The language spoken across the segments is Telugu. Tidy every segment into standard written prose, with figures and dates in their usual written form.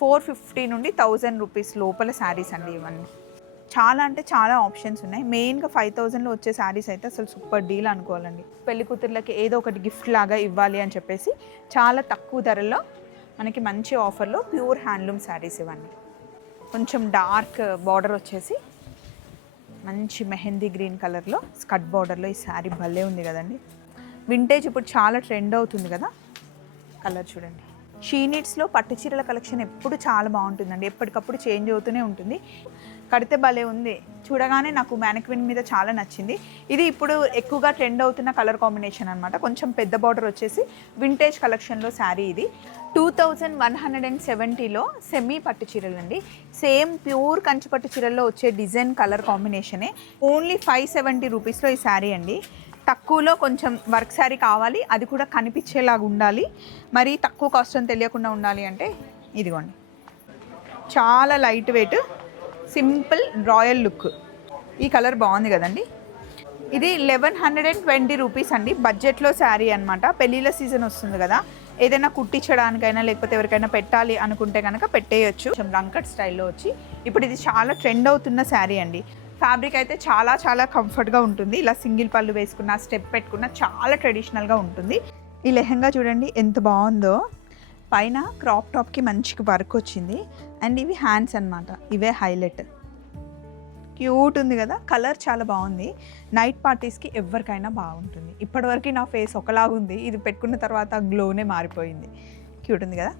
450 నుండి 1000 రూపీస్ లోపల శారీస్ అండి ఇవన్నీ. చాలా అంటే చాలా ఆప్షన్స్ ఉన్నాయి. మెయిన్గా 5000లో వచ్చే శారీస్ అయితే అసలు సూపర్ డీల్ అనుకోవాలండి. పెళ్లి కూతుర్లకి ఏదో ఒకటి గిఫ్ట్ లాగా ఇవ్వాలి అని చెప్పేసి చాలా తక్కువ ధరలో మనకి మంచి ఆఫర్లో ప్యూర్ హ్యాండ్లూమ్ శారీస్ ఇవన్నీ. కొంచెం డార్క్ బార్డర్ వచ్చేసి మంచి మెహందీ గ్రీన్ కలర్లో స్కట్ బార్డర్లో ఈ శారీ భలే ఉంది కదండి. వింటేజ్ ఇప్పుడు చాలా ట్రెండ్ అవుతుంది కదా. కలర్ చూడండి. షీ నీడ్స్లో పట్టు చీరల కలెక్షన్ ఎప్పుడు చాలా బాగుంటుందండి. ఎప్పటికప్పుడు చేంజ్ అవుతూనే ఉంటుంది. కడితే భలే ఉంది. చూడగానే నాకు మ్యానిక్విన్ మీద చాలా నచ్చింది. ఇది ఇప్పుడు ఎక్కువగా ట్రెండ్ అవుతున్న కలర్ కాంబినేషన్ అనమాట. కొంచెం పెద్ద బార్డర్ వచ్చేసి వింటేజ్ కలెక్షన్లో శారీ ఇది. 2170లో సెమీ పట్టు చీరలు అండి. సేమ్ ప్యూర్ కంచి పట్టు చీరల్లో వచ్చే డిజైన్ కలర్ కాంబినేషనే. ఓన్లీ 570 రూపీస్లో ఈ శారీ అండి. తక్కువలో కొంచెం వర్క్ శారీ కావాలి, అది కూడా కనిపించేలాగా ఉండాలి, మరీ తక్కువ కాస్ట్ అని తెలియకుండా ఉండాలి అంటే ఇదిగోండి. చాలా light weight simple royal look. ఈ కలర్ బాగుంది కదండి. ఇది 1120 రూపీస్ అండి. బడ్జెట్లో శారీ అనమాట. పెళ్ళిళ్ళ సీజన్ వస్తుంది కదా, ఏదైనా కుట్టించడానికైనా లేకపోతే ఎవరికైనా పెట్టాలి అనుకుంటే కనుక పెట్టేయచ్చు. కొంచెం రంకట్ స్టైల్లో వచ్చి ఇప్పుడు ఇది చాలా ట్రెండ్ అవుతున్న శారీ అండి. ఫ్యాబ్రిక్ అయితే చాలా చాలా కంఫర్ట్గా ఉంటుంది. ఇలా సింగిల్ పళ్ళు వేసుకున్న, స్టెప్ పెట్టుకున్న చాలా ట్రెడిషనల్గా ఉంటుంది. ఈ లెహంగా చూడండి ఎంత బాగుందో. పైన క్రాప్ టాప్కి మంచిగా వర్క్ వచ్చింది. అండ్ ఇవి హ్యాండ్స్ అన్నమాట. ఇవే హైలైట్. క్యూట్ ఉంది కదా. కలర్ చాలా బాగుంది. నైట్ పార్టీస్కి ఎవరికైనా బాగుంటుంది. ఇప్పటివరకు నా ఫేస్ ఒకలాగుంది, ఇది పెట్టుకున్న తర్వాత గ్లోనే మారిపోయింది. క్యూట్ ఉంది కదా.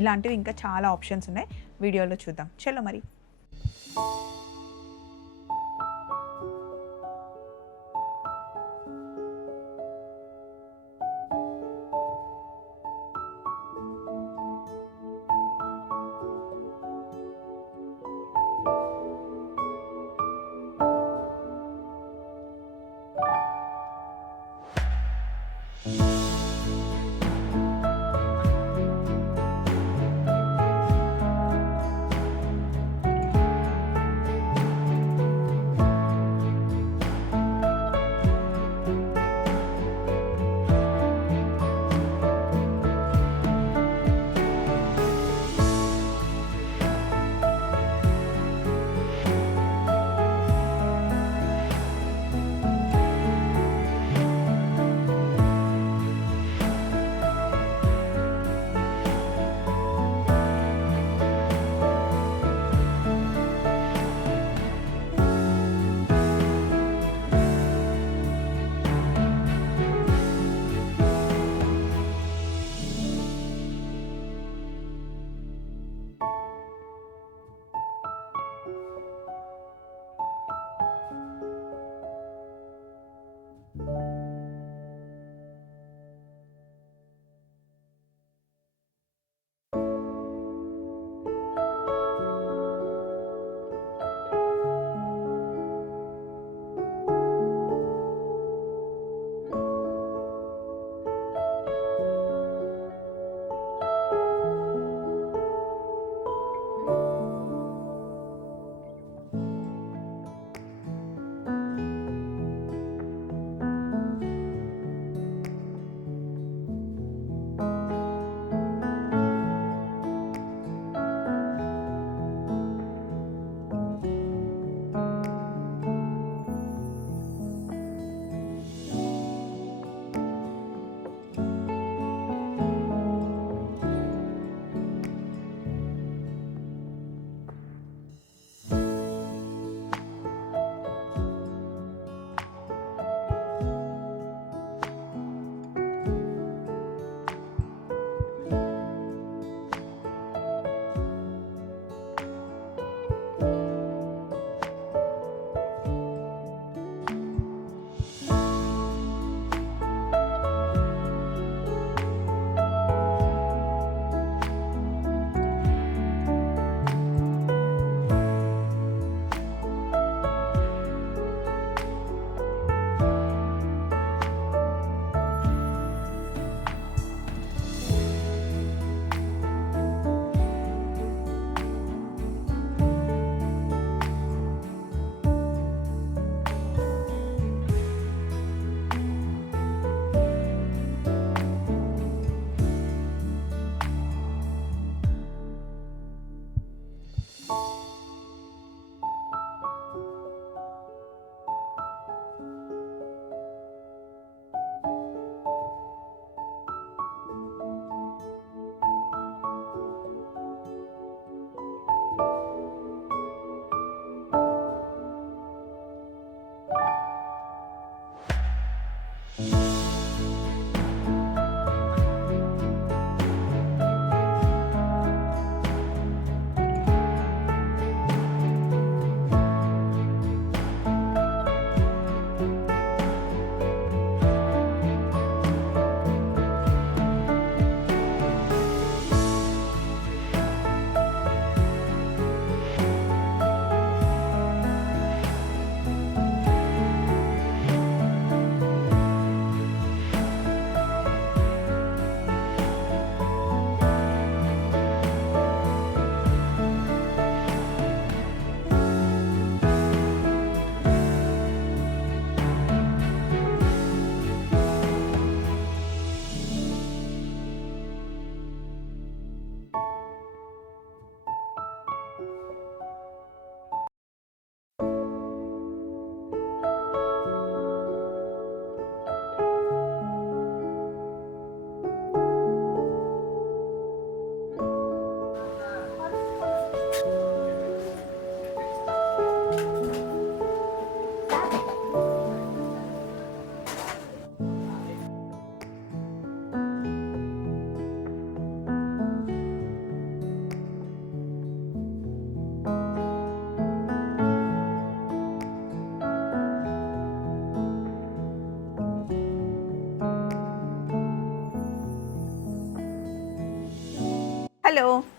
ఇలాంటివి ఇంకా చాలా ఆప్షన్స్ ఉన్నాయి, వీడియోలో చూద్దాం. చలో మరి.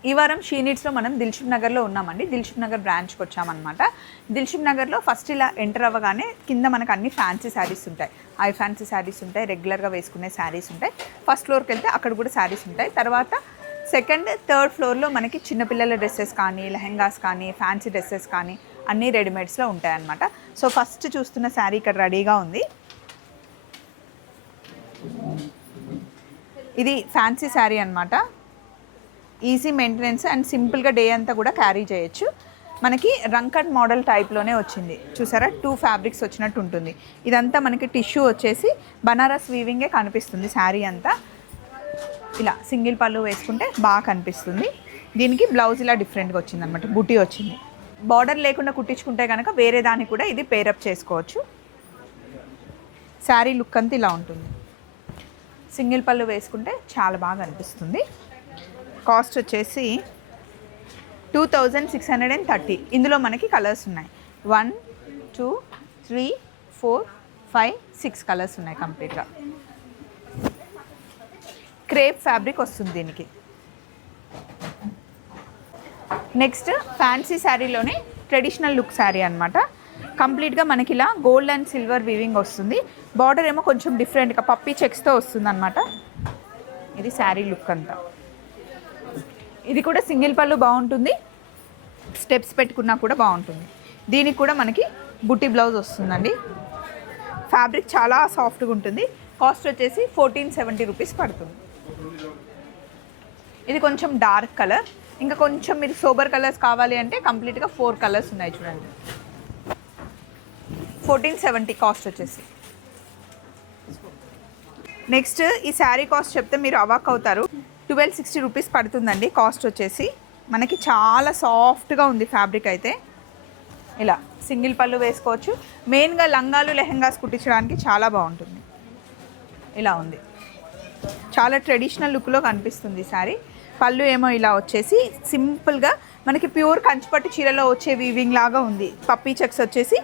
ఈ వారం షీ నీడ్స్లో మనం దిల్షుక్ నగర్లో ఉన్నామండి. దిల్షుక్ నగర్ బ్రాంచ్కి వచ్చామన్నమాట. దిల్షుక్ నగర్లో ఫస్ట్ ఇలా ఎంటర్ అవ్వగానే కింద మనకు అన్ని ఫ్యాన్సీ శారీస్ ఉంటాయి. హై ఫ్యాన్సీ శారీస్ ఉంటాయి, రెగ్యులర్గా వేసుకునే శారీస్ ఉంటాయి. ఫస్ట్ ఫ్లోర్కి వెళ్తే అక్కడ కూడా శారీస్ ఉంటాయి. తర్వాత సెకండ్, థర్డ్ ఫ్లోర్లో మనకి చిన్నపిల్లల డ్రెస్సెస్ కానీ, లెహెంగాస్ కానీ, ఫ్యాన్సీ డ్రెస్సెస్ కానీ అన్నీ రెడీమేడ్స్లో ఉంటాయన్నమాట. సో ఫస్ట్ చూస్తున్న శారీ ఇక్కడ రెడీగా ఉంది. ఇది ఫ్యాన్సీ శారీ అనమాట. ఈజీ మెయింటెనెన్స్ అండ్ సింపుల్గా డే అంతా కూడా క్యారీ చేయొచ్చు. మనకి రంకట్ మోడల్ టైప్లోనే వచ్చింది. చూసారా, 2 ఫ్యాబ్రిక్స్ వచ్చినట్టు ఉంటుంది. ఇదంతా మనకి టిష్యూ వచ్చేసి బనారస్ వీవింగే కనిపిస్తుంది. శారీ అంతా ఇలా సింగిల్ పళ్ళు వేసుకుంటే బాగా కనిపిస్తుంది. దీనికి బ్లౌజ్ ఇలా డిఫరెంట్గా వచ్చింది అనమాట, బుటీ వచ్చింది. బార్డర్ లేకుండా కుట్టించుకుంటే కనుక వేరే దానికి కూడా ఇది పేరప్ చేసుకోవచ్చు. శారీ లుక్ అంతా ఇలా ఉంటుంది. సింగిల్ పళ్ళు వేసుకుంటే చాలా బాగా అనిపిస్తుంది. కాస్ట్ వచ్చేసి 2630. ఇందులో మనకి కలర్స్ ఉన్నాయి. 1, 2, 3, 4, 5, 6 కలర్స్ ఉన్నాయి కంప్లీట్గా. క్రేప్ ఫ్యాబ్రిక్ వస్తుంది దీనికి. నెక్స్ట్ ఫ్యాన్సీ శారీలోనే ట్రెడిషనల్ లుక్ శారీ అనమాట. కంప్లీట్గా మనకి ఇలా గోల్డ్ అండ్ సిల్వర్ వీవింగ్ వస్తుంది. బార్డర్ ఏమో కొంచెం డిఫరెంట్గా పప్పీ చెక్స్తో వస్తుంది అనమాట. ఇది శారీ లుక్ అంతా. ఇది కూడా సింగిల్ పళ్ళు బాగుంటుంది, స్టెప్స్ పెట్టుకున్నా కూడా బాగుంటుంది. దీనికి కూడా మనకి బుట్టి బ్లౌజ్ వస్తుందండి. ఫ్యాబ్రిక్ చాలా సాఫ్ట్గా ఉంటుంది. కాస్ట్ వచ్చేసి 1470 రూపీస్ పడుతుంది. ఇది కొంచెం డార్క్ కలర్. ఇంకా కొంచెం మీరు సోబర్ కలర్స్ కావాలి అంటే కంప్లీట్గా 4 కలర్స్ ఉన్నాయి చూడండి. 1470 కాస్ట్ వచ్చేసి. నెక్స్ట్ ఈ శారీ కాస్ట్ చెప్తే మీరు అవాక్ అవుతారు. 1260 రూపీస్ పడుతుందండి కాస్ట్ వచ్చేసి. మనకి చాలా సాఫ్ట్గా ఉంది ఫ్యాబ్రిక్ అయితే. ఇలా సింగిల్ పళ్ళు వేసుకోవచ్చు. మెయిన్గా లంగాలు, లెహెంగాస్ కుట్టించడానికి చాలా బాగుంటుంది. ఇలా ఉంది, చాలా ట్రెడిషనల్ లుక్లో కనిపిస్తుంది శారీ. పళ్ళు ఏమో ఇలా వచ్చేసి సింపుల్గా మనకి ప్యూర్ కంచిపట్టు చీరలో వచ్చే వీవింగ్ లాగా ఉంది. పప్పీ చెక్స్ వచ్చేసి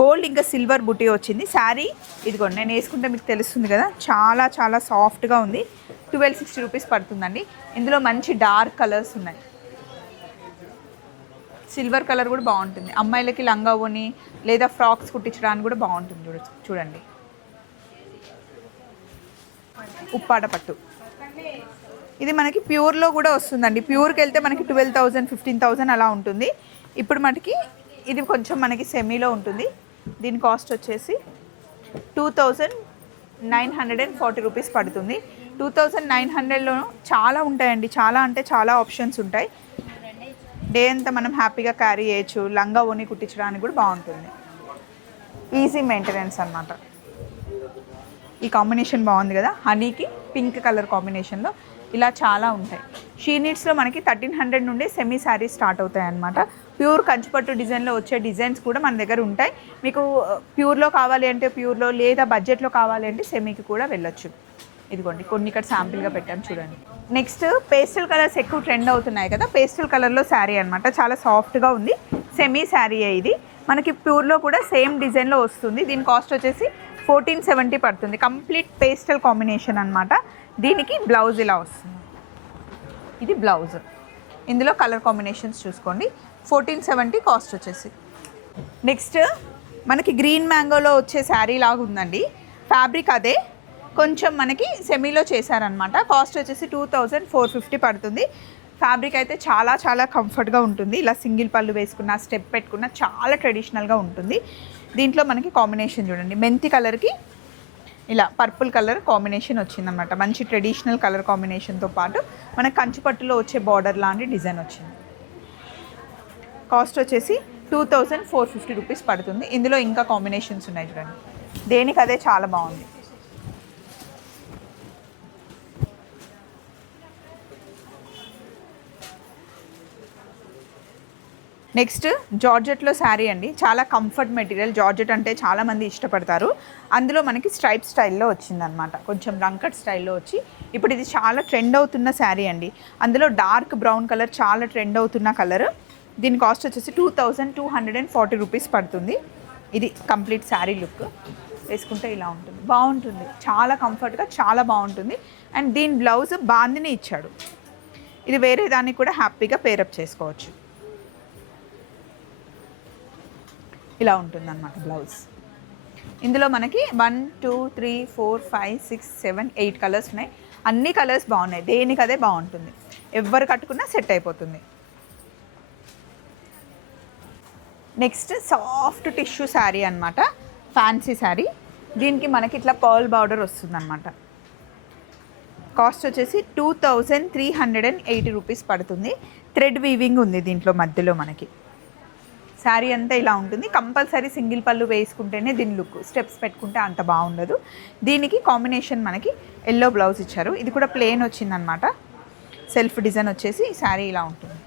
గోల్డ్ ఇంకా సిల్వర్ బుటీ వచ్చింది. శారీ ఇదిగోండి, నేను వేసుకుంటే మీకు తెలుస్తుంది కదా, చాలా చాలా సాఫ్ట్గా ఉంది. 1260 రూపీస్ పడుతుందండి. ఇందులో మంచి డార్క్ కలర్స్ ఉన్నాయి. సిల్వర్ కలర్ కూడా బాగుంటుంది. అమ్మాయిలకి లంగా ఓని లేదా ఫ్రాక్స్ కుట్టించడానికి కూడా బాగుంటుంది. చూడండి, ఉప్పాడ పట్టు. ఇది మనకి ప్యూర్లో కూడా వస్తుందండి. ప్యూర్కి వెళ్తే మనకి 12,000, 15,000 అలా ఉంటుంది. ఇప్పుడు మనకి ఇది కొంచెం మనకి సెమీలో ఉంటుంది. దీని కాస్ట్ వచ్చేసి 2940 రూపీస్ పడుతుంది. 2900లో చాలా ఉంటాయండి. చాలా అంటే చాలా ఆప్షన్స్ ఉంటాయి. డే అంతా మనం హ్యాపీగా క్యారీ చేయొచ్చు. లంగా ఓని కుట్టించడానికి కూడా బాగుంటుంది. ఈజీ మెయింటెనెన్స్ అన్నమాట. ఈ కాంబినేషన్ బాగుంది కదా, హనీకి పింక్ కలర్ కాంబినేషన్లో ఇలా చాలా ఉంటాయి. షీ నీడ్స్లో మనకి 1300 నుండి సెమీ శారీస్ స్టార్ట్ అవుతాయి అన్నమాట. ప్యూర్ కంచిపట్టు డిజైన్లో వచ్చే డిజైన్స్ కూడా మన దగ్గర ఉంటాయి. మీకు ప్యూర్లో కావాలి అంటే ప్యూర్లో, లేదా బడ్జెట్లో కావాలి అంటే సెమీకి కూడా వెళ్ళొచ్చు. ఇదిగోండి కొన్ని ఇక్కడ శాంపిల్గా పెట్టాం చూడండి. నెక్స్ట్ పేస్టల్ కలర్స్ ఎక్కువ ట్రెండ్ అవుతున్నాయి కదా, పేస్టల్ కలర్లో శారీ అనమాట. చాలా సాఫ్ట్గా ఉంది. సెమీ శారీ ఇది. మనకి ప్యూర్లో కూడా సేమ్ డిజైన్లో వస్తుంది. దీని కాస్ట్ వచ్చేసి 1470 పడుతుంది. కంప్లీట్ పేస్టల్ కాంబినేషన్ అనమాట. దీనికి బ్లౌజ్ ఇలా వస్తుంది. ఇది బ్లౌజ్. ఇందులో కలర్ కాంబినేషన్స్ చూసుకోండి. 1470 కాస్ట్ వచ్చేసి. నెక్స్ట్ మనకి గ్రీన్ మ్యాంగోలో వచ్చే శారీ లాగా ఉందండి. ఫ్యాబ్రిక్ అదే, కొంచెం మనకి సెమీలో చేశారనమాట. కాస్ట్ వచ్చేసి 2450 పడుతుంది. ఫ్యాబ్రిక్ అయితే చాలా చాలా కంఫర్ట్గా ఉంటుంది. ఇలా సింగిల్ పళ్ళు వేసుకున్న, స్టెప్ పెట్టుకున్న చాలా ట్రెడిషనల్గా ఉంటుంది. దీంట్లో మనకి కాంబినేషన్ చూడండి, మెంతి కలర్కి ఇలా పర్పుల్ కలర్ కాంబినేషన్ వచ్చిందనమాట. మంచి ట్రెడిషనల్ కలర్ కాంబినేషన్తో పాటు మనకి కంచిపట్టులో వచ్చే బార్డర్ లాంటి డిజైన్ వచ్చింది. కాస్ట్ వచ్చేసి 2450 రూపీస్ పడుతుంది. ఇందులో ఇంకా కాంబినేషన్స్ ఉన్నాయి చూడండి. దేనికి అదే చాలా బాగుంది. నెక్స్ట్ జార్జెట్లో శారీ అండి. చాలా కంఫర్ట్ మెటీరియల్. జార్జెట్ అంటే చాలామంది ఇష్టపడతారు. అందులో మనకి స్ట్రైప్ స్టైల్లో వచ్చిందనమాట. కొంచెం రంకట్ స్టైల్లో వచ్చి ఇప్పుడు ఇది చాలా ట్రెండ్ అవుతున్న శారీ అండి. అందులో డార్క్ బ్రౌన్ కలర్ చాలా ట్రెండ్ అవుతున్న కలర్. దీని కాస్ట్ వచ్చేసి 2240 రూపీస్ పడుతుంది. ఇది కంప్లీట్ శారీ లుక్. వేసుకుంటే ఇలా ఉంటుంది, బాగుంటుంది. చాలా కంఫర్ట్గా చాలా బాగుంటుంది. అండ్ దీని బ్లౌజ్ బాందిని ఇచ్చాడు. ఇది వేరే దానికి కూడా హ్యాపీగా పేరప్ చేసుకోవచ్చు. ఇలా ఉంటుందన్నమాట బ్లౌజ్. ఇందులో మనకి 1 2 3 4 5 6 7 8 కలర్స్ ఉన్నాయి. అన్ని కలర్స్ బాగున్నాయి, దేనికి అదే బాగుంటుంది, ఎవరు కట్టుకున్నా సెట్ అయిపోతుంది. నెక్స్ట్ సాఫ్ట్ టిష్యూ శారీ అనమాట, ఫ్యాన్సీ శారీ. దీనికి మనకి ఇట్లా పర్ల్ బార్డర్ వస్తుంది అనమాట. కాస్ట్ వచ్చేసి 2380 రూపీస్ పడుతుంది. థ్రెడ్ వీవింగ్ ఉంది దీంట్లో మధ్యలో. మనకి శారీ అంతా ఇలా ఉంటుంది. కంపల్సరీ సింగిల్ పళ్ళు వేసుకుంటేనే దీని లుక్, స్టెప్స్ పెట్టుకుంటే అంత బాగుండదు. దీనికి కాంబినేషన్ మనకి ఎల్లో బ్లౌజ్ ఇచ్చారు. ఇది కూడా ప్లెయిన్ వచ్చిందనమాట. సెల్ఫ్ డిజైన్ వచ్చేసి ఈ శారీ ఇలా ఉంటుంది.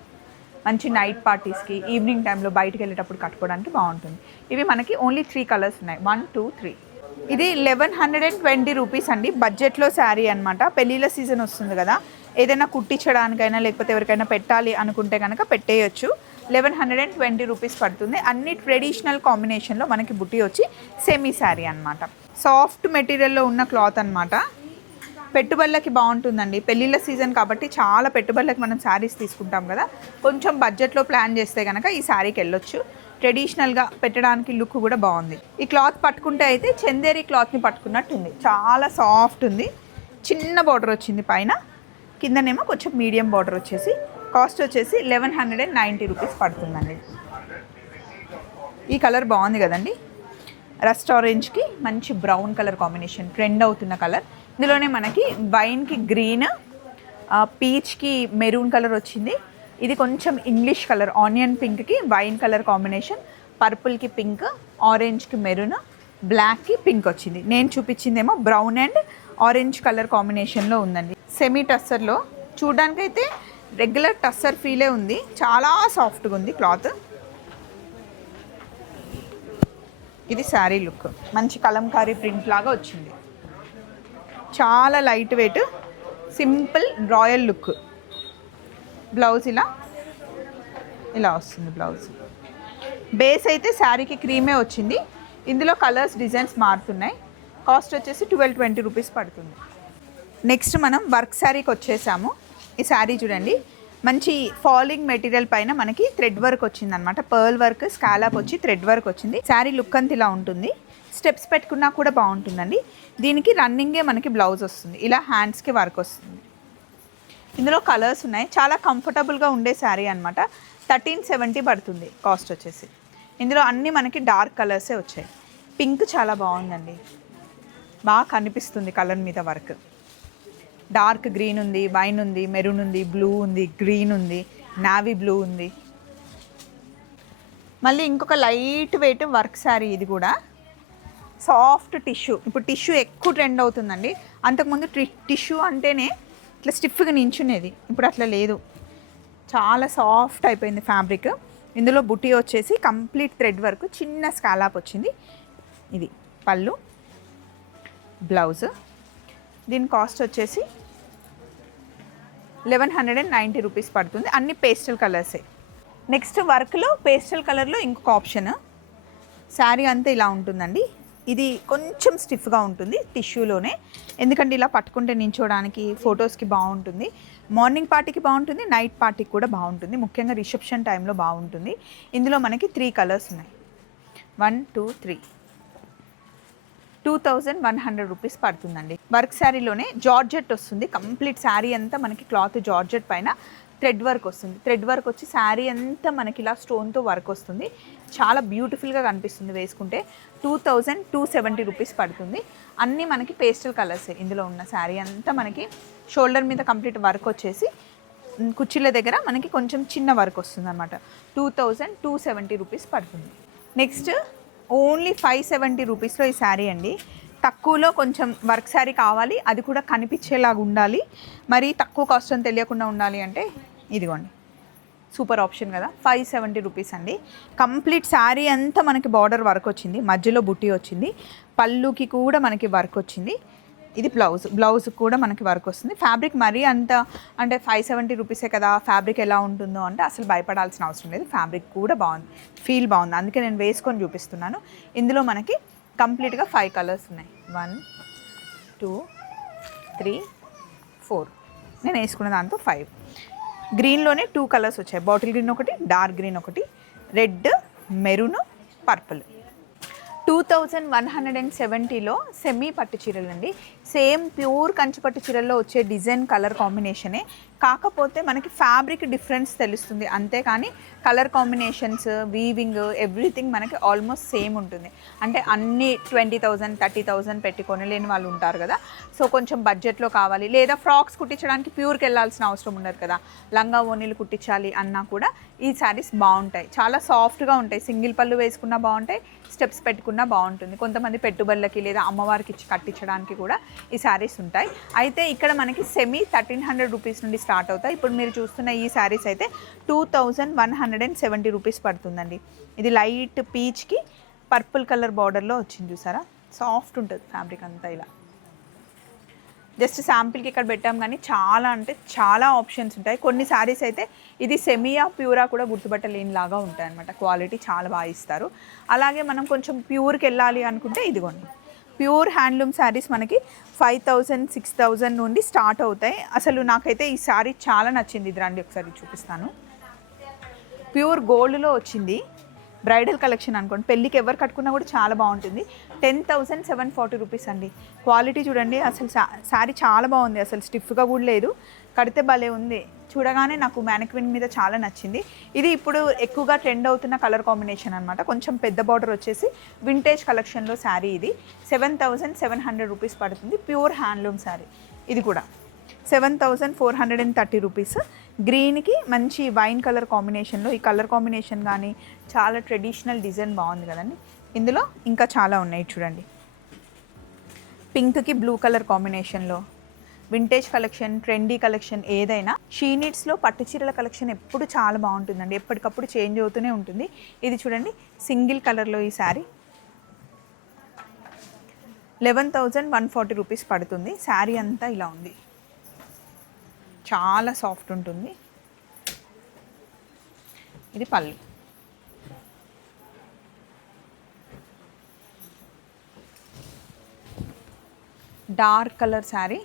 మంచి నైట్ పార్టీస్కి, ఈవినింగ్ టైంలో బయటకు వెళ్ళేటప్పుడు కట్టుకోవడానికి బాగుంటుంది. ఇవి మనకి ఓన్లీ 3 కలర్స్ ఉన్నాయి, 1 2 3. ఇది 1120 రూపీస్ అండి. బడ్జెట్లో శారీ అనమాట. పెళ్ళిళ్ళ సీజన్ వస్తుంది కదా, ఏదైనా కుట్టించడానికైనా లేకపోతే ఎవరికైనా పెట్టాలి అనుకుంటే కనుక పెట్టేయచ్చు. 1120 రూపీస్ పడుతుంది. అన్ని ట్రెడిషనల్ కాంబినేషన్లో మనకి బుట్టి వచ్చి సెమీ శారీ అనమాట. సాఫ్ట్ మెటీరియల్లో ఉన్న క్లాత్ అనమాట. పెట్టుబడులకి బాగుంటుందండి. పెళ్ళిళ్ళ సీజన్ కాబట్టి చాలా పెట్టుబడులకి మనం శారీస్ తీసుకుంటాం కదా, కొంచెం బడ్జెట్లో ప్లాన్ చేస్తే కనుక ఈ శారీకి వెళ్ళొచ్చు. ట్రెడిషనల్గా పెట్టడానికి లుక్ కూడా బాగుంది. ఈ క్లాత్ పట్టుకుంటే అయితే చందేరి క్లాత్ని పట్టుకున్నట్టు ఉంది. చాలా సాఫ్ట్ ఉంది. చిన్న బార్డర్ వచ్చింది పైన, కిందనేమో కొంచెం మీడియం బార్డర్ వచ్చేసి. కాస్ట్ వచ్చేసి 1190 రూపీస్ పడుతుందండి. ఈ కలర్ బాగుంది కదండి, రస్ట్ ఆరెంజ్కి మంచి బ్రౌన్ కలర్ కాంబినేషన్, ట్రెండ్ అవుతున్న కలర్. ఇందులోనే మనకి వైన్కి గ్రీన్, పీచ్కి మెరూన్ కలర్ వచ్చింది. ఇది కొంచెం ఇంగ్లీష్ కలర్, ఆనియన్ పింక్కి వైన్ కలర్ కాంబినేషన్, పర్పుల్కి పింక్, ఆరెంజ్కి మెరూన్, బ్లాక్కి పింక్ వచ్చింది. నేను చూపించిందేమో బ్రౌన్ అండ్ ఆరెంజ్ కలర్ కాంబినేషన్లో ఉందండి. సెమీ టస్సర్లో చూడడానికైతే రెగ్యులర్ టస్సర్ ఫీలే ఉంది. చాలా సాఫ్ట్గా ఉంది క్లాత్. ఇది శారీ లుక్, మంచి కలంకారీ ప్రింట్ లాగా వచ్చింది. చాలా light weight, simple royal look. Blouse ఇలా వస్తుంది. బ్లౌజ్ బేస్ అయితే శారీకి క్రీమే వచ్చింది. ఇందులో కలర్స్, డిజైన్స్ మారుతున్నాయి. కాస్ట్ వచ్చేసి 1220 రూపీస్ పడుతుంది. నెక్స్ట్ మనం వర్క్ శారీకి వచ్చేసాము. ఈ శారీ చూడండి, మంచి ఫాలింగ్ మెటీరియల్ పైన మనకి థ్రెడ్ వర్క్ వచ్చిందనమాట. పర్ల్ వర్క్, స్కాలప్ వచ్చి థ్రెడ్ వర్క్ వచ్చింది. శారీ లుక్ అంతా ఇలా ఉంటుంది. స్టెప్స్ పెట్టుకున్నా కూడా బాగుంటుందండి. దీనికి రన్నింగే మనకి బ్లౌజ్ వస్తుంది. ఇలా హ్యాండ్స్కి వర్క్ వస్తుంది. ఇందులో కలర్స్ ఉన్నాయి. చాలా కంఫర్టబుల్గా ఉండే శారీ అనమాట. 1370 పడుతుంది కాస్ట్ వచ్చేసి. ఇందులో అన్నీ మనకి డార్క్ కలర్సే వచ్చాయి. పింక్ చాలా బాగుందండి, బాగా కనిపిస్తుంది కలర్ మీద వర్క్. డార్క్ గ్రీన్ ఉంది, వైన్ ఉంది, మెరూన్ ఉంది, బ్లూ ఉంది, గ్రీన్ ఉంది, నావీ బ్లూ ఉంది. మళ్ళీ ఇంకొక లైట్ వెయిట్ వర్క్ శారీ. ఇది కూడా సాఫ్ట్ టిష్యూ. ఇప్పుడు టిష్యూ ఎక్కువ ట్రెండ్ అవుతుందండి. అంతకుముందు టిష్యూ అంటేనే ఇట్లా స్టిఫ్గా నించునేది, ఇప్పుడు అట్లా లేదు. చాలా సాఫ్ట్ అయిపోయింది ఫ్యాబ్రిక్. ఇందులో బుటీ వచ్చేసి కంప్లీట్ థ్రెడ్ వర్క్, చిన్న స్కాలాప్ వచ్చింది. ఇది పళ్ళు, బ్లౌజ్. దీని కాస్ట్ వచ్చేసి 1190 రూపీస్ పడుతుంది. అన్ని పేస్టల్ కలర్సే. నెక్స్ట్ వర్క్లో పేస్టల్ కలర్లో ఇంకొక ఆప్షన్. శారీ అంతా ఇలా ఉంటుందండి. ఇది కొంచెం స్టిఫ్గా ఉంటుంది టిష్యూలోనే, ఎందుకంటే ఇలా పట్టుకుంటే నించోడానికి, ఫొటోస్కి బాగుంటుంది. మార్నింగ్ పార్టీకి బాగుంటుంది, నైట్ పార్టీకి కూడా బాగుంటుంది. ముఖ్యంగా రిసెప్షన్ టైంలో బాగుంటుంది. ఇందులో మనకి 3 కలర్స్ ఉన్నాయి. 1 2 3. 2100 రూపీస్ పడుతుందండి. వర్క్ శారీలోనే జార్జెట్ వస్తుంది. కంప్లీట్ శారీ అంతా మనకి క్లాత్ జార్జెట్ పైన థ్రెడ్ వర్క్ వస్తుంది. థ్రెడ్ వర్క్ వచ్చి శారీ అంతా మనకి ఇలా స్టోన్తో వర్క్ వస్తుంది. చాలా బ్యూటిఫుల్గా కనిపిస్తుంది వేసుకుంటే. 2270 రూపీస్ పడుతుంది. అన్నీ మనకి పేస్టల్ కలర్సే. ఇందులో ఉన్న శారీ అంతా మనకి షోల్డర్ మీద కంప్లీట్ వర్క్ వచ్చేసి కుర్చీల దగ్గర మనకి కొంచెం చిన్న వర్క్ వస్తుంది అనమాట. 2270 రూపీస్ పడుతుంది. నెక్స్ట్ ఓన్లీ 570 రూపీస్లో ఈ శారీ అండి. తక్కువలో కొంచెం వర్క్ శారీ కావాలి, అది కూడా కనిపించేలాగా ఉండాలి, మరి తక్కువ కాస్ట్ అని తెలియకుండా ఉండాలి అంటే ఇదిగోండి, సూపర్ ఆప్షన్ కదా. 570 రూపీస్ అండి. కంప్లీట్ శారీ అంతా మనకి బార్డర్ వర్క్ వచ్చింది, మధ్యలో బుట్టి వచ్చింది, పళ్ళుకి కూడా మనకి వర్క్ వచ్చింది. ఇది బ్లౌజ్ కూడా మనకి వర్క్ వస్తుంది. ఫ్యాబ్రిక్ మరీ అంత అంటే 570 రూపీసే కదా, ఫ్యాబ్రిక్ ఎలా ఉంటుందో అంటే అసలు భయపడాల్సిన అవసరం లేదు. ఫ్యాబ్రిక్ కూడా బాగుంది, ఫీల్ బాగుంది, అందుకే నేను వేసుకొని చూపిస్తున్నాను. ఇందులో మనకి కంప్లీట్గా 5 కలర్స్ ఉన్నాయి. 1 2 3 4. నేను వేసుకున్న దాంతో 5. గ్రీన్లోనే 2 కలర్స్ వచ్చాయి, బాటిల్ గ్రీన్ ఒకటి, డార్క్ గ్రీన్ ఒకటి, రెడ్, మెరూన్, పర్పుల్. 2170లో సెమీ పట్టు చీరలు అండి. సేమ్ ప్యూర్ కంచి పట్టు చీరల్లో వచ్చే డిజైన్ కలర్ కాంబినేషనే, కాకపోతే మనకి ఫ్యాబ్రిక్ డిఫరెన్స్ తెలుస్తుంది అంతేకాని కలర్ కాంబినేషన్స్, వీవింగ్, ఎవ్రీథింగ్ మనకి ఆల్మోస్ట్ సేమ్ ఉంటుంది. అంటే అన్ని 20,000 30,000 పెట్టి కొనలేని వాళ్ళు ఉంటారు కదా. సో కొంచెం బడ్జెట్లో కావాలి, లేదా ఫ్రాక్స్ కుట్టించడానికి ప్యూర్కి వెళ్ళాల్సిన అవసరం ఉండదు కదా, లంగా ఓనీలు కుట్టించాలి అన్నా కూడా ఈ శారీస్ బాగుంటాయి. చాలా సాఫ్ట్గా ఉంటాయి, సింగిల్ పళ్ళు వేసుకున్నా బాగుంటాయి, స్టెప్స్ పెట్టుకున్నా బాగుంటుంది. కొంతమంది పెట్టుబడులకి లేదా అమ్మవారికి ఇచ్చి కట్టించడానికి కూడా ఈ శారీస్ ఉంటాయి. అయితే ఇక్కడ మనకి సెమీ 1300 రూపీస్ నుండి స్టార్ట్ అవుతాయి. ఇప్పుడు మీరు చూస్తున్న ఈ శారీస్ అయితే 2170 రూపీస్ పడుతుందండి. ఇది లైట్ పీచ్కి పర్పుల్ కలర్ బార్డర్లో వచ్చింది, చూసారా? సాఫ్ట్ ఉంటుంది ఫ్యాబ్రిక్ అంతా. ఇలా జస్ట్ శాంపిల్కి ఇక్కడ పెట్టాం, కానీ చాలా అంటే చాలా ఆప్షన్స్ ఉంటాయి. కొన్ని శారీస్ అయితే ఇది సెమియా ప్యూరా కూడా గుర్తుపట్టలేనిలాగా ఉంటాయి అనమాట, క్వాలిటీ చాలా బాగా ఇస్తారు. అలాగే మనం కొంచెం ప్యూర్కి వెళ్ళాలి అనుకుంటే ఇదిగోండి, ప్యూర్ హ్యాండ్లూమ్ శారీస్ మనకి 5,000 6,000 నుండి స్టార్ట్ అవుతాయి. అసలు నాకైతే ఈ శారీ చాలా నచ్చింది. ఇది రండి ఒకసారి చూపిస్తాను. ప్యూర్ గోల్డ్లో వచ్చింది, బ్రైడల్ కలెక్షన్ అనుకోండి, పెళ్ళికి ఎవరు కట్టుకున్నా కూడా చాలా బాగుంటుంది. 10,740 రూపీస్ అండి. క్వాలిటీ చూడండి, అసలు శారీ చాలా బాగుంది, అసలు స్టిఫ్గా కూడా లేదు, కడితే భలే ఉంది. చూడగానే నాకు మ్యానిక్విన్ మీద చాలా నచ్చింది. ఇది ఇప్పుడు ఎక్కువగా ట్రెండ్ అవుతున్న కలర్ కాంబినేషన్ అనమాట. కొంచెం పెద్ద బార్డర్ వచ్చేసి వింటేజ్ కలెక్షన్లో శారీ ఇది 7,700 రూపీస్ పడుతుంది. Pure handloom sari. ఇది కూడా 7,430 రూపీస్. గ్రీన్కి మంచి వైన్ కలర్ కాంబినేషన్లో, ఈ కలర్ కాంబినేషన్ కానీ చాలా ట్రెడిషనల్ డిజైన్ బాగుంది కదండి. ఇందులో ఇంకా చాలా ఉన్నాయి చూడండి. పింక్కి బ్లూ కలర్ కాంబినేషన్లో వింటేజ్ కలెక్షన్, ట్రెండీ కలెక్షన్ ఏదైనా. షీనిట్స్లో పట్టు చీరల కలెక్షన్ ఎప్పుడు చాలా బాగుంటుందండి, ఎప్పటికప్పుడు చేంజ్ అవుతూనే ఉంటుంది. ఇది చూడండి, సింగిల్ కలర్లో ఈ శారీ 11,140 రూపీస్ పడుతుంది. శారీ అంతా ఇలా ఉంది, చాలా సాఫ్ట్ ఉంటుంది. ఇది పళ్ళు. డార్క్ కలర్ శారీ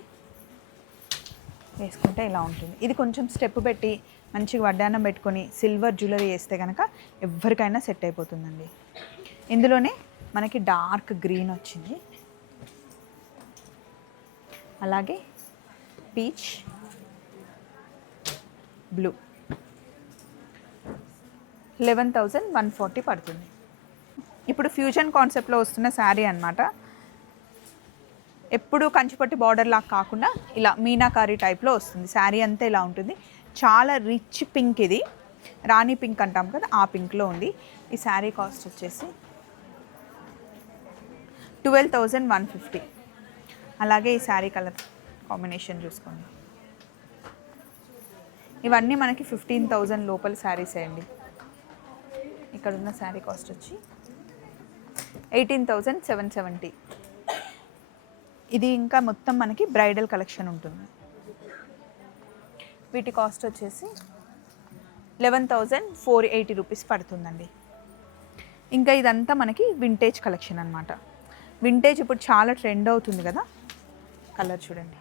వేసుకుంటే ఇలా ఉంటుంది. ఇది కొంచెం స్టెప్ పెట్టి మంచిగా వడ్డానం పెట్టుకొని సిల్వర్ జ్యువెలరీ వేస్తే కనుక ఎవరికైనా సెట్ అయిపోతుందండి. ఇందులోనే మనకి డార్క్ గ్రీన్ వచ్చింది, అలాగే పీచ్, బ్లూ. 11,140 పడుతుంది. ఇప్పుడు ఫ్యూజన్ కాన్సెప్ట్లో వస్తున్న శారీ అనమాట. ఎప్పుడు కంచిపట్టి బార్డర్ లాగా కాకుండా ఇలా మీనాకారి టైప్లో వస్తుంది. శారీ అంతా ఇలా ఉంటుంది. చాలా రిచ్ పింక్, ఇది రాణి పింక్ అంటాం కదా, ఆ పింక్లో ఉంది. ఈ శారీ కాస్ట్ వచ్చేసి 12,150. అలాగే ఈ శారీ కలర్ కాంబినేషన్ చూసుకోండి. ఇవన్నీ మనకి 15,000 లోపల శారీస్ అండి. ఇక్కడ ఉన్న శారీ కాస్ట్ వచ్చి 18,770. ఇది ఇంకా మొత్తం మనకి బ్రైడల్ కలెక్షన్ ఉంటుంది. వీటి కాస్ట్ వచ్చేసి 11,480 రూపీస్ పడుతుందండి. ఇంకా ఇదంతా మనకి వింటేజ్ కలెక్షన్ అనమాట. వింటేజ్ ఇప్పుడు చాలా ట్రెండ్ అవుతుంది కదా. కలర్ చూడండి,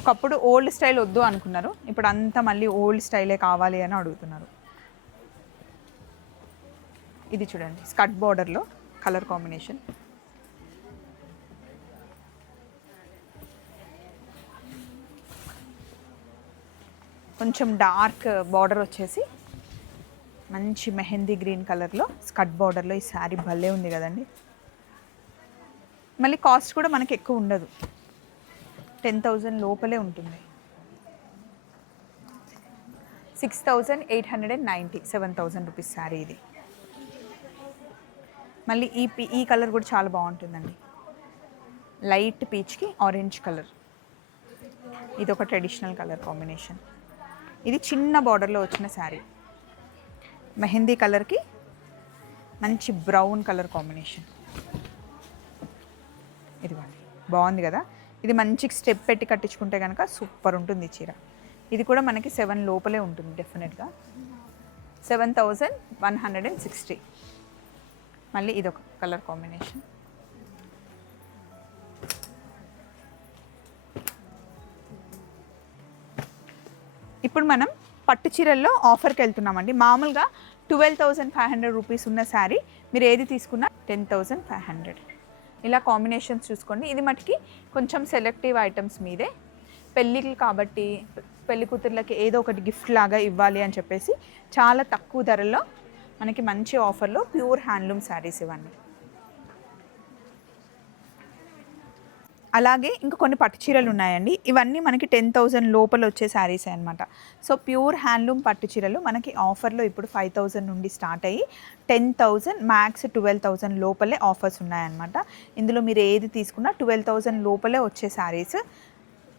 ఒకప్పుడు ఓల్డ్ స్టైల్ వద్దు అనుకున్నారు, ఇప్పుడు అంతా మళ్ళీ ఓల్డ్ స్టైలే కావాలి అని అడుగుతున్నారు. ఇది చూడండి, స్కర్ట్ బార్డర్లో కలర్ కాంబినేషన్. కొంచెం డార్క్ బార్డర్ వచ్చేసి మంచి మెహందీ గ్రీన్ కలర్లో స్కర్ట్ బార్డర్లో ఈ శారీ భలే ఉంది కదండి. మళ్ళీ కాస్ట్ కూడా మనకి ఎక్కువ ఉండదు, 10,000 లోపలే ఉంటుంది. 6,890, 7,000 రూపీస్ శారీ ఇది. మళ్ళీ ఈ కలర్ కూడా చాలా బాగుంటుందండి, లైట్ పీచ్కి ఆరెంజ్ కలర్. ఇది ఒక ట్రెడిషనల్ కలర్ కాంబినేషన్. ఇది చిన్న బార్డర్లో వచ్చిన శారీ. మెహందీ కలర్కి మంచి బ్రౌన్ కలర్ కాంబినేషన్. ఇదిగోండి, బాగుంది కదా. ఇది మంచి స్టెప్ పెట్టి కట్టించుకుంటే కనుక సూపర్ ఉంటుంది చీర. ఇది కూడా మనకి 7 లోపలే ఉంటుంది డెఫినెట్గా. 7,160. మళ్ళీ ఇదొక కలర్ కాంబినేషన్. ఇప్పుడు మనం పట్టు చీరల్లో ఆఫర్కి వెళ్తున్నామండి. మామూలుగా 12,500 రూపీస్ ఉన్న శారీ మీరు ఏది తీసుకున్నా 10,500. ఇలా కాంబినేషన్స్ చూసుకోండి. ఇది మటుకి కొంచెం సెలెక్టివ్ ఐటమ్స్ మీదే, పెళ్ళిళ్ళు కాబట్టి పెళ్లి కూతుర్లకి ఏదో ఒకటి గిఫ్ట్ లాగా ఇవ్వాలి అని చెప్పేసి చాలా తక్కువ ధరల్లో మనకి మంచి ఆఫర్లో ప్యూర్ హ్యాండ్లూమ్ శారీస్ ఇవన్నీ. అలాగే ఇంకా కొన్ని పట్టు చీరలు ఉన్నాయండి. ఇవన్నీ మనకి 10,000 లోపల వచ్చే శారీసే అనమాట. సో ప్యూర్ హ్యాండ్లూమ్ పట్టు చీరలు మనకి ఆఫర్లో ఇప్పుడు 5,000 నుండి స్టార్ట్ అయ్యి 10,000 మ్యాక్స్ 12,000 లోపలే ఆఫర్స్ ఉన్నాయన్నమాట. ఇందులో మీరు ఏది తీసుకున్నా 12,000 లోపలే వచ్చే శారీస్.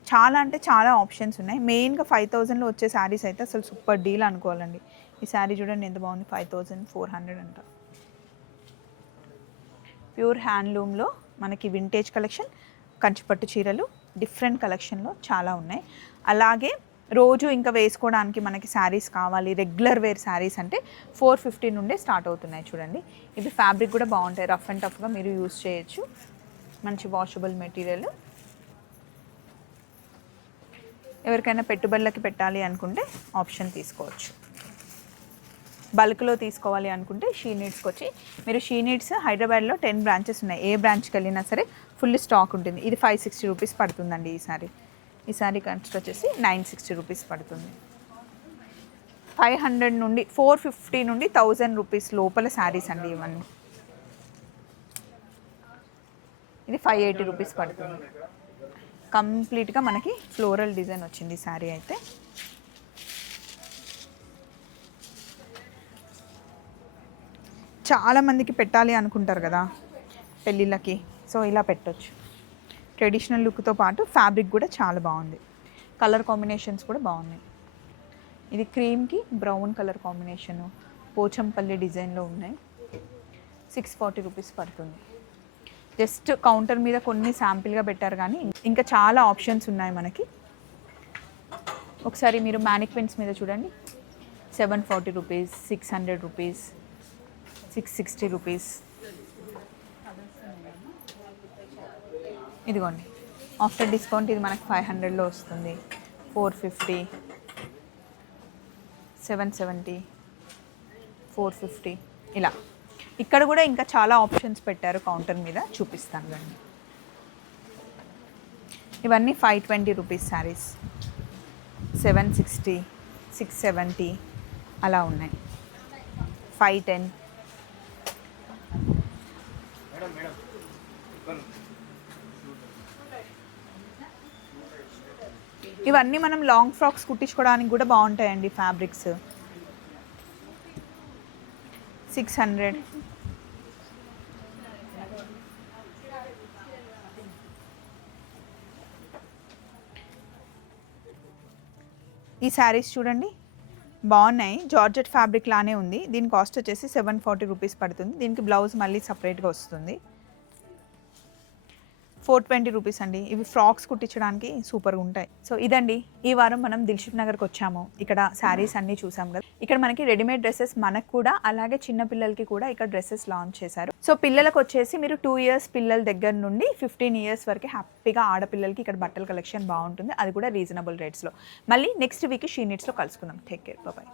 చాలా అంటే చాలా ఆప్షన్స్ ఉన్నాయి. మెయిన్గా 5,000లో వచ్చే శారీస్ అయితే అసలు సూపర్ డీల్ అనుకోవాలండి. ఈ శారీ చూడండి ఎంత బాగుంది, 5,400 అంట. ప్యూర్ హ్యాండ్లూమ్లో మనకి వింటేజ్ కలెక్షన్, కంచిపట్టు చీరలు డిఫరెంట్ కలెక్షన్లో చాలా ఉన్నాయి. అలాగే రోజు ఇంకా వేసుకోవడానికి మనకి శారీస్ కావాలి, రెగ్యులర్ వేర్ శారీస్ అంటే 450 నుండే స్టార్ట్ అవుతున్నాయి చూడండి. ఇవి ఫ్యాబ్రిక్ కూడా బాగుంటాయి, రఫ్ అండ్ టఫ్గా మీరు యూస్ చేయొచ్చు. మంచి వాషబుల్ మెటీరియల్. ఎవరికైనా పెట్టుబడులకి పెట్టాలి అనుకుంటే ఆప్షన్ తీసుకోవచ్చు. బల్క్లో తీసుకోవాలి అనుకుంటే షీ నీడ్స్కి వచ్చి మీరు షీ నీడ్స్ హైదరాబాద్లో 10 బ్రాంచెస్ ఉన్నాయి. ఏ బ్రాంచ్కి వెళ్ళినా సరే ఫుల్ స్టాక్ ఉంటుంది. ఇది 560 రూపీస్ పడుతుందండి. ఈ సారీ కాస్ట్ వచ్చేసి 960 రూపీస్ పడుతుంది. 500 నుండి 450 నుండి 1000 రూపీస్ లోపల శారీస్ అండి ఇవన్నీ. ఇది 580 రూపీస్ పడుతుంది. కంప్లీట్గా మనకి ఫ్లోరల్ డిజైన్ వచ్చింది శారీ అయితే. చాలామందికి పెట్టాలి అనుకుంటారు కదా పెళ్ళిళ్ళకి, సో ఇలా పెట్టొచ్చు. ట్రెడిషనల్ లుక్తో పాటు ఫ్యాబ్రిక్ కూడా చాలా బాగుంది, కలర్ కాంబినేషన్స్ కూడా బాగున్నాయి. ఇది క్రీమ్కి బ్రౌన్ కలర్ కాంబినేషను, పోచంపల్లి డిజైన్లో ఉన్నాయి. 640 రూపీస్ పడుతుంది. జస్ట్ కౌంటర్ మీద కొన్ని శాంపిల్గా పెట్టారు కానీ ఇంకా చాలా ఆప్షన్స్ ఉన్నాయి మనకి. ఒకసారి మీరు మ్యానిక్విన్స్ మీద చూడండి, 740 రూపీస్, 600 రూపీస్, 660 రూపీస్. ఇదిగోండి ఆఫ్టర్ డిస్కౌంట్ ఇది మనకి 500లో వస్తుంది. 450, 770, 450 ఇలా. ఇక్కడ కూడా ఇంకా చాలా ఆప్షన్స్ పెట్టారు కౌంటర్ మీద, చూపిస్తాను రండి. ఇవన్నీ 520 రూపీస్ శారీస్, 760, 670 అలా ఉన్నాయి. 510. ఇవన్నీ మనం లాంగ్ ఫ్రాక్స్ కుట్టించుకోవడానికి కూడా బాగుంటాయండి ఫ్యాబ్రిక్స్. 600. ఈ శారీస్ చూడండి బాగున్నాయి, జార్జెట్ ఫ్యాబ్రిక్ లానే ఉంది. దీని కాస్ట్ వచ్చేసి 740 రూపీస్ పడుతుంది. దీనికి బ్లౌజ్ మళ్ళీ సపరేట్గా వస్తుంది. 420 రూపీస్ అండి. ఇవి ఫ్రాక్స్ కుట్టించడానికి సూపర్గా ఉంటాయి. సో ఇదండి, ఈ వారం మనం దిల్షుక్ నగర్కి వచ్చాము. ఇక్కడ శారీస్ అన్నీ చూసాం కదా. ఇక్కడ మనకి రెడీమేడ్ డ్రెస్సెస్ మనకు కూడా, అలాగే చిన్న పిల్లలకి కూడా ఇక్కడ డ్రెస్సెస్ లాంచ్ చేశారు. సో పిల్లలకు వచ్చేసి మీరు 2 ఇయర్స్ పిల్లల దగ్గర నుండి 15 ఇయర్స్ వరకు హ్యాపీగా ఆడపిల్లలకి ఇక్కడ బట్టల కలెక్షన్ బాగుంటుంది. అది కూడా రీజనబుల్ రేట్స్లో. మళ్ళీ నెక్స్ట్ వీక్ షీ నీడ్స్లో కలుసుకుందాం. Take care, bye.